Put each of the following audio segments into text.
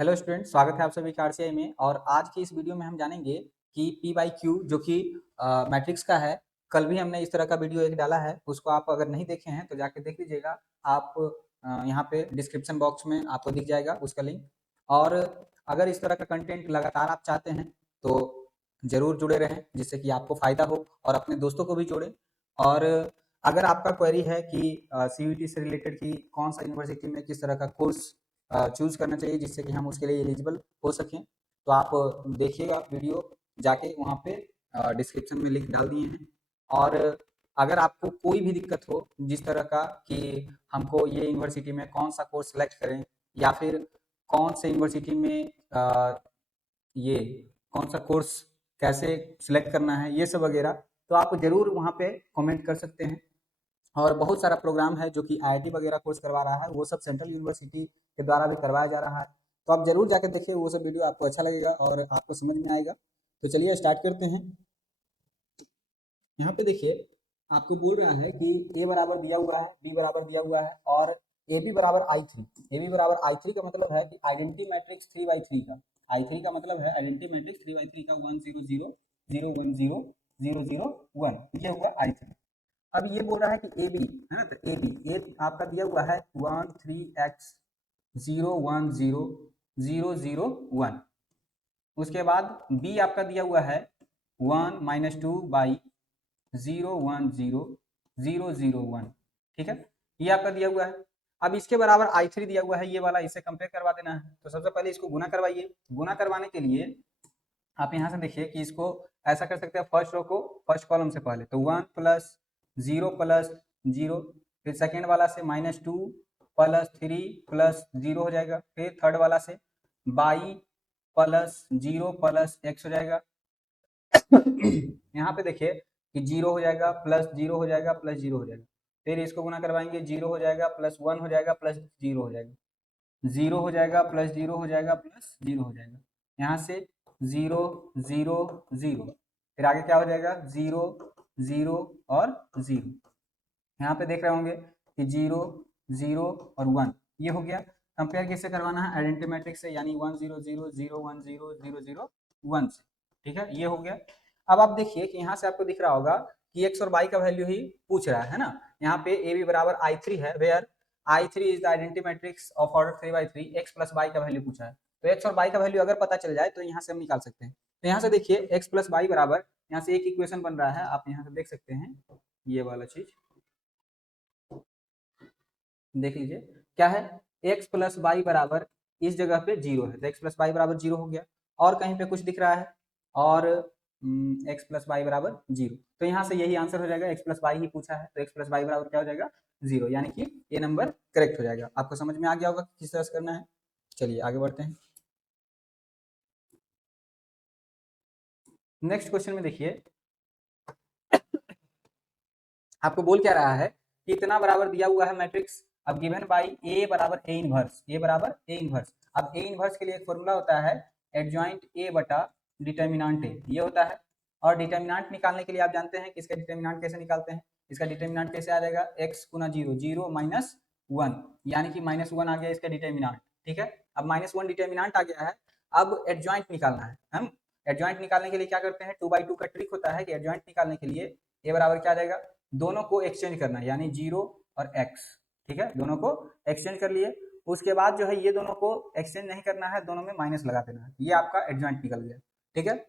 Hello student, स्वागत है आप सभी का आरसीआई में। और आज की इस वीडियो में हम जानेंगे कि पी बाई क्यू जो कि मैट्रिक्स का है। कल भी हमने इस तरह का वीडियो एक डाला है, उसको आप अगर नहीं देखे हैं तो जाके देख लीजिएगा। आप यहाँ पे डिस्क्रिप्शन बॉक्स में आपको दिख जाएगा उसका लिंक। और अगर इस तरह का कंटेंट लगातार आप चाहते हैं तो ज़रूर जुड़े रहें, जिससे कि आपको फ़ायदा हो और अपने दोस्तों को भी जोड़ें। और अगर आपका क्वेरी है कि सीयूईटी से रिलेटेड कि कौन सा यूनिवर्सिटी में किस तरह का कोर्स चूज़ करना चाहिए जिससे कि हम उसके लिए एलिजिबल हो सकें, तो आप देखिएगा वीडियो जाके वहाँ पे डिस्क्रिप्शन में लिंक डाल दिए हैं। और अगर आपको कोई भी दिक्कत हो जिस तरह का कि हमको ये यूनिवर्सिटी में कौन सा कोर्स सेलेक्ट करें, या फिर कौन से यूनिवर्सिटी में ये कौन सा कोर्स कैसे सिलेक्ट करना है, ये सब वगैरह, तो आप ज़रूर वहाँ पे कमेंट कर सकते हैं। और बहुत सारा प्रोग्राम है जो कि आईआईटी वगैरह कोर्स करवा रहा है, वो सब सेंट्रल यूनिवर्सिटी के द्वारा भी करवाया जा रहा है। तो आप जरूर जाकर देखिए, वो सब वीडियो आपको अच्छा लगेगा और आपको समझ में आएगा। तो चलिए स्टार्ट करते हैं। यहाँ पे देखिए, आपको बोल रहा है कि ए बराबर दिया हुआ है, बी बराबर दिया हुआ है और ए बी बराबर आई थ्री। ए बी बराबर आई थ्री का मतलब है कि आइडेंटिटी मैट्रिक्स 3/3 का। आई थ्री का मतलब है आइडेंटिटी मैट्रिक्स 3/3 का 1 0 0 0 1 0 0 0 1, ये हुआ आई थ्री। अब ये बोल रहा है कि ए बी है ना, तो ए आपका दिया हुआ है 1 3 x 0 1 0 0 0 1। उसके बाद बी आपका दिया हुआ है 1 - 2/0 1 0 0 0 1। ठीक है, ये आपका दिया हुआ है। अब इसके बराबर आई थ्री दिया हुआ है, ये वाला, इसे कंपेयर करवा देना है। तो सबसे पहले इसको गुना करवाइए। गुना करवाने के लिए आप यहाँ से देखिए कि इसको ऐसा कर सकते हैं, फर्स्ट रो को फर्स्ट कॉलम से पहले तो 1 + 0 + 0, फिर सेकेंड वाला से -2 + 3 + 0 हो जाएगा, फिर थर्ड वाला से बाई + 0 + x हो जाएगा। यहाँ पे देखिए कि 0 हो जाएगा, +0 हो जाएगा, +0 हो जाएगा। फिर इसको गुना करवाएंगे, 0 हो जाएगा, +1 हो जाएगा, +0 हो जाएगा, 0 हो जाएगा, +0 हो जाएगा, +0 हो जाएगा। यहाँ से 0 0 0, फिर आगे क्या हो जाएगा, 0 0 और 0। यहाँ पे देख रहे होंगे कि 0 0 और 1, ये हो गया। कंपेयर किससे करवाना है, आइडेंटिटी मैट्रिक्स से, यानी 1 0 0 0 1 0 0 0 1 से। ठीक है, ये हो गया। अब आप देखिए कि यहाँ से आपको दिख रहा होगा कि एक्स और वाई का वैल्यू ही पूछ रहा है ना। यहाँ पे ए बी बराबर आई थ्री है, where I three is the identity matrix of order 3/3। X plus Y का वैल्यू पूछा है, तो एक्स और वाई का वैल्यू अगर पता चल जाए तो यहाँ से हम निकाल सकते हैं। तो यहाँ से देखिए एक्स प्लस वाई बराबर, यहाँ से एक इक्वेशन बन रहा है, आप यहाँ से देख सकते हैं, ये वाला चीज देख लीजिए क्या है। एक्स प्लस वाई बराबर इस जगह पे 0 है, तो एक्स प्लस वाई बराबर 0 हो गया। और कहीं पे कुछ दिख रहा है, और एक्स प्लस वाई बराबर 0, तो यहाँ से यही आंसर हो जाएगा। एक्स प्लस वाई ही पूछा है, तो एक्स प्लस वाई बराबर क्या हो जाएगा, 0, यानी कि ये नंबर करेक्ट हो जाएगा। आपको समझ में आ गया होगा कि किस तरह से करना है। चलिए आगे बढ़ते हैं। नेक्स्ट क्वेश्चन में देखिए, आपको बोल क्या रहा है कि इतना बराबर दिया हुआ है मैट्रिक्स, अब गिवन बाई ए बराबर ए इनवर्स, ए बराबर ए इनवर्स। अब ए इनवर्स के लिए एक फॉर्मूला होता है, एडजॉइंट ए बटा डिटर्मिनांट ए, ये होता है। और डिटर्मिनांट निकालने के लिए आप जानते हैं कि इसका डिटर्मिनांट कैसे निकालते हैं। इसका डिटर्मिनांट कैसे आ जाएगा, एक्स गुना 0 0 -1, यानी कि -1 आ गया इसका डिटर्मिनांट। ठीक है, अब -1 डिटर्मिनांट आ गया है। अब एडजॉइंट निकालना है। हम एडजॉइंट निकालने के लिए क्या करते हैं, 2/2 का ट्रिक होता है कि एडजॉइंट निकालने के लिए ए बराबर क्या आ जाएगा, दोनों को एक्सचेंज करना है, यानी 0 और x। ठीक है, दोनों को एक्सचेंज कर लिए। उसके बाद जो है ये दोनों को एक्सचेंज नहीं करना है, दोनों में माइनस लगा देना है, ये आपका एडजॉइंट निकल गया। ठीक है,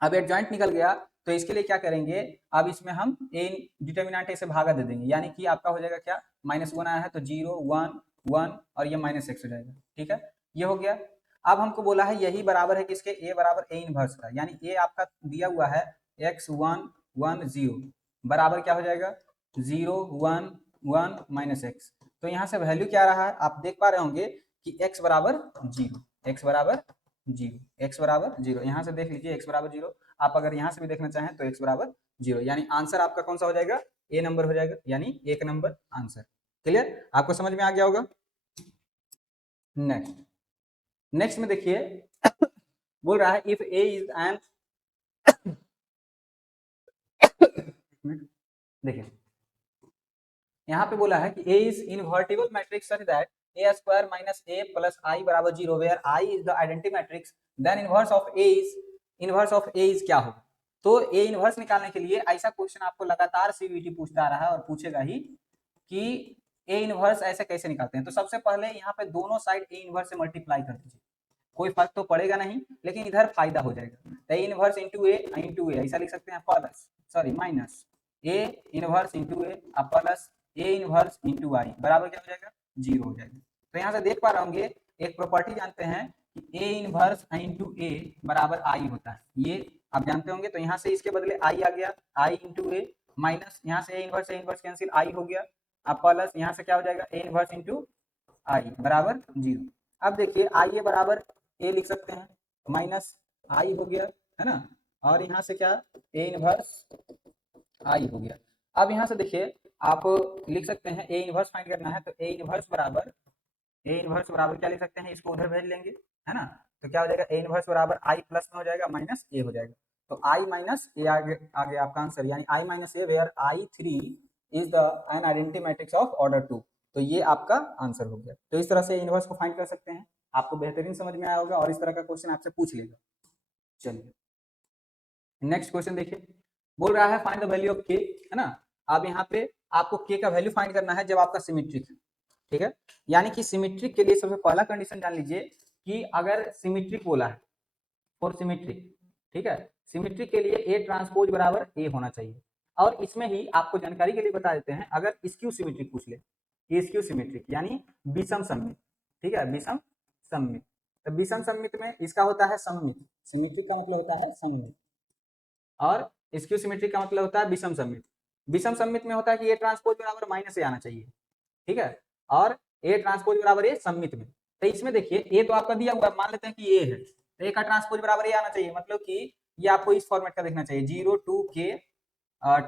अब एडजॉइंट निकल गया तो इसके लिए क्या करेंगे, अब इसमें हम ए डिटर्मिनेंट ए से भागा दे देंगे, यानी कि आपका हो जाएगा क्या, -1 आया है तो 0 1 1 और ये -x हो जाएगा। ठीक है, ये हो गया। अब हमको बोला है यही बराबर है किसके, ए बराबर ए इनवर्स का, यानी ए आपका दिया हुआ है x 1 1 0 बराबर क्या हो जाएगा, 0 1 1 -x। तो यहाँ से वैल्यू क्या रहा है, आप देख पा रहे होंगे कि x बराबर 0, x बराबर 0, x बराबर 0, यहाँ से देख लीजिए x बराबर 0। आप अगर यहाँ से भी देखना चाहें तो x बराबर 0, यानी आंसर आपका कौन सा हो जाएगा, ए नंबर हो जाएगा, यानी एक नंबर आंसर। क्लियर, आपको समझ में आ गया होगा। नेक्स्ट नेक्स्ट में देखिए, बोल रहा है इफ ए इज एन देखिए यहाँ पे बोला है कि A is invertible matrix such that A square minus A plus I बराबर 0 where I is the identity matrix then inverse of A is क्या होगा। तो ए इनवर्स निकालने के लिए ऐसा क्वेश्चन आपको लगातार सीबीटी पूछता आ रहा है और पूछेगा ही कि ए इनवर्स ऐसे कैसे निकालते हैं। तो सबसे पहले यहाँ पे दोनों साइड ए इनवर्स से मल्टीप्लाई कर दीजिए, कोई फर्क तो पड़ेगा नहीं लेकिन इधर फायदा हो जाएगा। तो ए इनवर्स इंटू ए ऐसा लिख सकते हैं plus sorry minus A inverse into A plus A inverse into I बराबर क्या हो जाएगा 0 हो जाएगा। तो यहाँ से देख पा रहे होंगे एक प्रॉपर्टी जानते हैं कि ए इनवर्स इंटू ए बराबर आई होता है, ये आप जानते होंगे। तो यहाँ से इसके बदले आई आ गया, आई इंटू ए माइनस यहाँ से ए इनवर्स कैंसिल आई हो गया, अब प्लस यहाँ से क्या हो जाएगा ए इनवर्स इंटू आई बराबर 0। अब देखिए आई ए बराबर ए लिख सकते हैं माइनस आई हो गया है ना, और यहाँ से क्या ए इनवर्स आई हो गया। अब यहाँ से देखिए आप लिख सकते हैं ए इनवर्स फाइंड करना है तो ए इनवर्स बराबर क्या लिख सकते हैं, इसको उधर भेज लेंगे है ना। तो क्या हो जाएगा ए इनवर्स बराबर आई प्लस में हो जाएगा माइनस ए हो जाएगा। तो आई माइनस ए आ गया आपका आंसर, यानी I minus A where I 3 is the an identity matrix of order 2। तो ये आपका आंसर हो गया। तो इस तरह से इनवर्स को फाइंड कर सकते हैं, आपको बेहतरीन समझ में आया होगा और इस तरह का क्वेश्चन आपसे पूछ लेगा। चलिए नेक्स्ट क्वेश्चन देखिए, बोल रहा है फाइंड द वैल्यू ऑफ के है ना। अब यहाँ पे आपको के का वैल्यू फाइंड करना है जब आपका सिमेट्रिक है, ठीक है। यानी कि सिमेट्रिक के लिए सबसे पहला कंडीशन जान लीजिए कि अगर सिमेट्रिक बोला है फॉर सिमेट्रिक, ठीक है, सिमेट्रिक के लिए ए ट्रांसपोज बराबर ए होना चाहिए। और इसमें ही आपको जानकारी के लिए बता देते हैं, अगर स्क्यू सिमेट्रिक पूछ ले स्क्यू सिमेट्रिक यानी विषम सममित, ठीक है, विषम सममित। तो विषम सममित में इसका होता है सममित, सिमेट्रिक का मतलब होता है सममित और स्क्यू सिमेट्रिक का मतलब होता है विषम सममित। विषम सममित में होता है कि ए ट्रांसपोज बराबर माइनस ए आना चाहिए, ठीक है, और ए ट्रांसपोज बराबर ए सममित में। तो इसमें देखिए ए तो आपका दिया हुआ है, मान लेते हैं कि ए है तो ए का ट्रांसपोज बराबर ए आना चाहिए, मतलब कि ये आपको इस फॉर्मेट का देखना चाहिए 0 2 के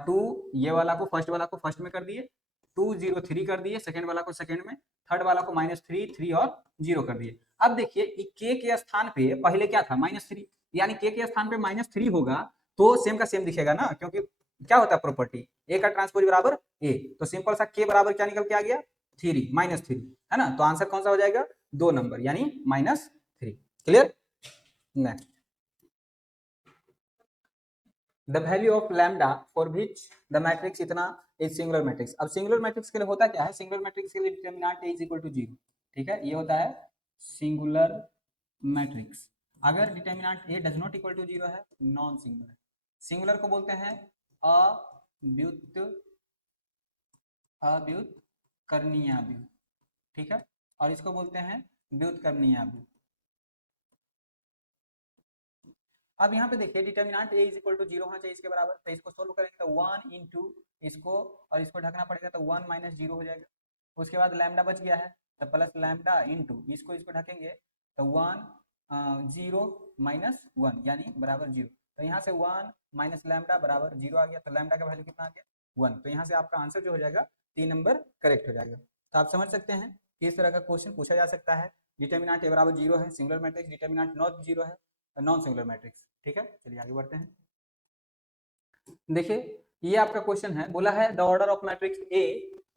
2 ये वाला को फर्स्ट में कर दिए, 2 0 3 कर दिए, सेकंड वाला को सेकंड में, थर्ड वाला को -3 3 और 0 कर दिए। अब देखिए के के स्थान पे पहले क्या था -3, यानी के स्थान पे -3 होगा तो सेम का सेम दिखेगा ना, क्योंकि क्या होता है प्रॉपर्टी ए का ट्रांसपोज बराबर ए। तो सिंपल सा के बराबर क्या निकल के आ गया 3 -3 है ना। तो आंसर कौन सा हो जाएगा 2 नंबर यानी -3। Clear. Next the value of lambda for which the matrix इतना इज सिंगुलर मैट्रिक्स। अब सिंगुलर मैट्रिक्स के लिए होता क्या है, सिंगुलर मैट्रिक्स के लिए determinant A is equal to 0, ठीक है, ये होता है सिंगुलर मैट्रिक्स। अगर determinant A does not equal to 0 है नॉन सिंगुलर। सिंगुलर को बोलते हैं अव्युत्कर्णीय अव्यव, ठीक है, और इसको बोलते हैं व्युत्कर्णीय अव्यव। अब यहाँ पे देखिए determinant A is equal to 0 होना चाहिए इसके बराबर, तो इसको सोल्व करेंगे तो 1 इंटू इसको और इसको ढकना पड़ेगा तो 1 माइनस 0 हो जाएगा। उसके बाद लैम्डा बच गया है तो प्लस लैम्डा इंटू इसको ढकेंगे तो 1 0 माइनस 1 यानी बराबर 0। तो यहाँ से 1 माइनस लैम्डा बराबर 0 आ गया, तो लैम्डा का वैल्यू कितना आ गया 1। तो यहाँ से आपका आंसर जो हो जाएगा 3 नंबर करेक्ट हो जाएगा। तो आप समझ सकते हैं कि इस तरह का क्वेश्चन पूछा जा सकता है। डिटरमिनेंट ए बराबर 0 है सिंगुलर मैट्रिक्स, डिटरमिनेंट नॉट 0 है नॉन सिंगुलर मैट्रिक्स, ठीक है। चलिए आगे बढ़ते हैं। देखिए ये आपका क्वेश्चन है, बोला है the order of matrix A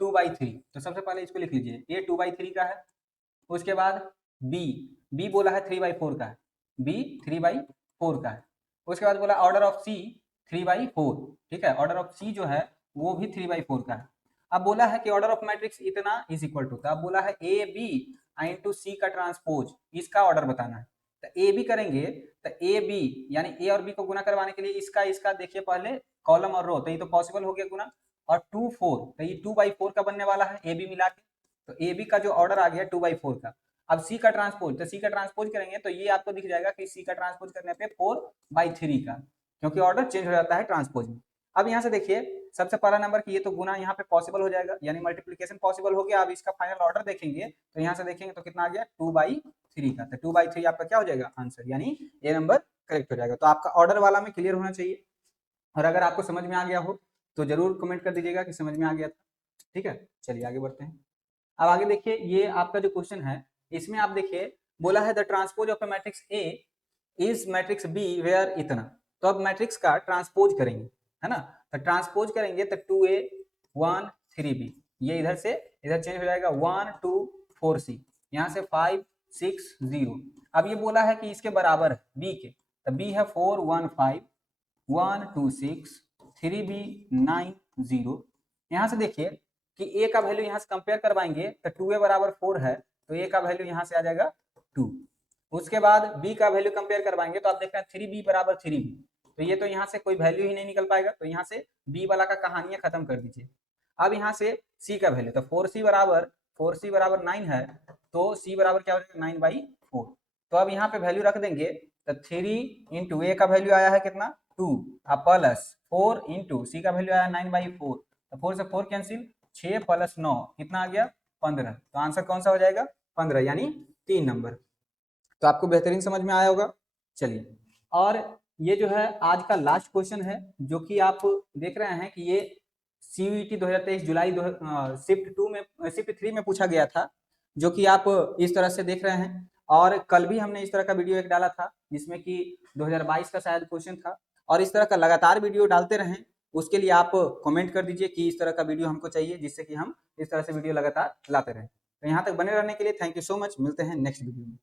2/3। तो सबसे पहले इसको लिख लीजिए, ए 2/3 का है। उसके बाद बी बोला है 3/4 का है, बी 3/4 का है। उसके बाद बोला ऑर्डर ऑफ सी 3/4, ठीक है, ऑर्डर ऑफ सी जो है वो भी 3/4 का है। अब बोला है कि ऑर्डर ऑफ मैट्रिक्स इतना इज इक्वल टू, अब बोला है ए बी इंटू सी का ट्रांसपोज, इसका ऑर्डर बताना है। तो ए बी करेंगे तो ए बी यानी ए और बी को गुना करवाने के लिए इसका देखिए पहले कॉलम और रो, तो ये तो पॉसिबल हो गया गुना, और 2 4 तो ये 2/4 का बनने वाला है ए बी मिला के। तो ए बी का जो ऑर्डर आ गया 2/4 का। अब सी का ट्रांसपोज, तो सी का ट्रांसपोज करेंगे तो ये आपको दिख जाएगा कि सी का ट्रांसपोज करने पे 4/3 का, क्योंकि ऑर्डर चेंज हो जाता है ट्रांसपोज में। अब यहाँ से देखिए सबसे पहला नंबर की ये तो गुना यहाँ पे पॉसिबल हो जाएगा, यानी मल्टीप्लीकेशन पॉसिबल हो गया। अब इसका फाइनल ऑर्डर देखेंगे तो यहाँ से देखेंगे तो कितना आ गया 2/3 का, तो 2/3 आपका क्या हो जाएगा आंसर, यानी ए नंबर करेक्ट हो जाएगा। तो आपका ऑर्डर वाला में क्लियर होना चाहिए, और अगर आपको समझ में आ गया हो तो जरूर कमेंट कर दीजिएगा कि समझ में आ गया था, ठीक है। चलिए आगे बढ़ते हैं। अब आगे देखिए ये आपका जो क्वेश्चन है इसमें आप देखिए बोला है the transpose of A matrix A is matrix B where इतना। तो अब मैट्रिक्स का ट्रांसपोज करेंगे है ना, तो ट्रांसपोज करेंगे तो 2a 1 3b, ये इधर से इधर चेंज हो जाएगा 1 2 4c, यहाँ से 5 6 0। अब ये बोला है कि इसके बराबर है b के, तो b है 4 1 5 1 2 6 3 b 9 0। यहाँ से देखिए कि a का वैल्यू यहाँ से कंपेयर करवाएंगे तो 2a बराबर 4 है, तो a का वैल्यू यहाँ से आ जाएगा 2। उसके बाद b का वैल्यू कंपेयर करवाएंगे तो आप देख रहे हैं 3b बराबर 3b, तो ये तो यहाँ से कोई वैल्यू ही नहीं निकल पाएगा, तो यहाँ से b वाला का कहानियां खत्म कर दीजिए। अब यहाँ से c का वैल्यू, तो 4c बराबर 9 है, तो c बराबर क्या हो जाएगा 9/4। तो अब यहाँ पे वैल्यू रख देंगे, तो 3 इंटू ए का वैल्यू आया है कितना 2, अब प्लस 4 इंटू सी का वैल्यू आया 9/4, तो 4 से 4 कैंसिल, 6 + 9 कितना आ गया 15। तो आंसर कौन सा हो जाएगा 15, यानी 3 नंबर। तो आपको बेहतरीन समझ में आया होगा। चलिए, और ये जो है आज का लास्ट क्वेश्चन है, जो कि आप देख रहे हैं कि ये CUET 2023 जुलाई शिफ्ट 3 में पूछा गया था, जो कि आप इस तरह से देख रहे हैं। और कल भी हमने इस तरह का वीडियो एक डाला था जिसमें कि 2022 का शायद क्वेश्चन था, और इस तरह का लगातार वीडियो डालते रहें। उसके लिए आप कमेंट कर दीजिए कि इस तरह का वीडियो हमको चाहिए, जिससे कि हम इस तरह से वीडियो लगातार लाते रहें। तो यहाँ तक बने रहने के लिए थैंक यू सो मच, मिलते हैं नेक्स्ट वीडियो में।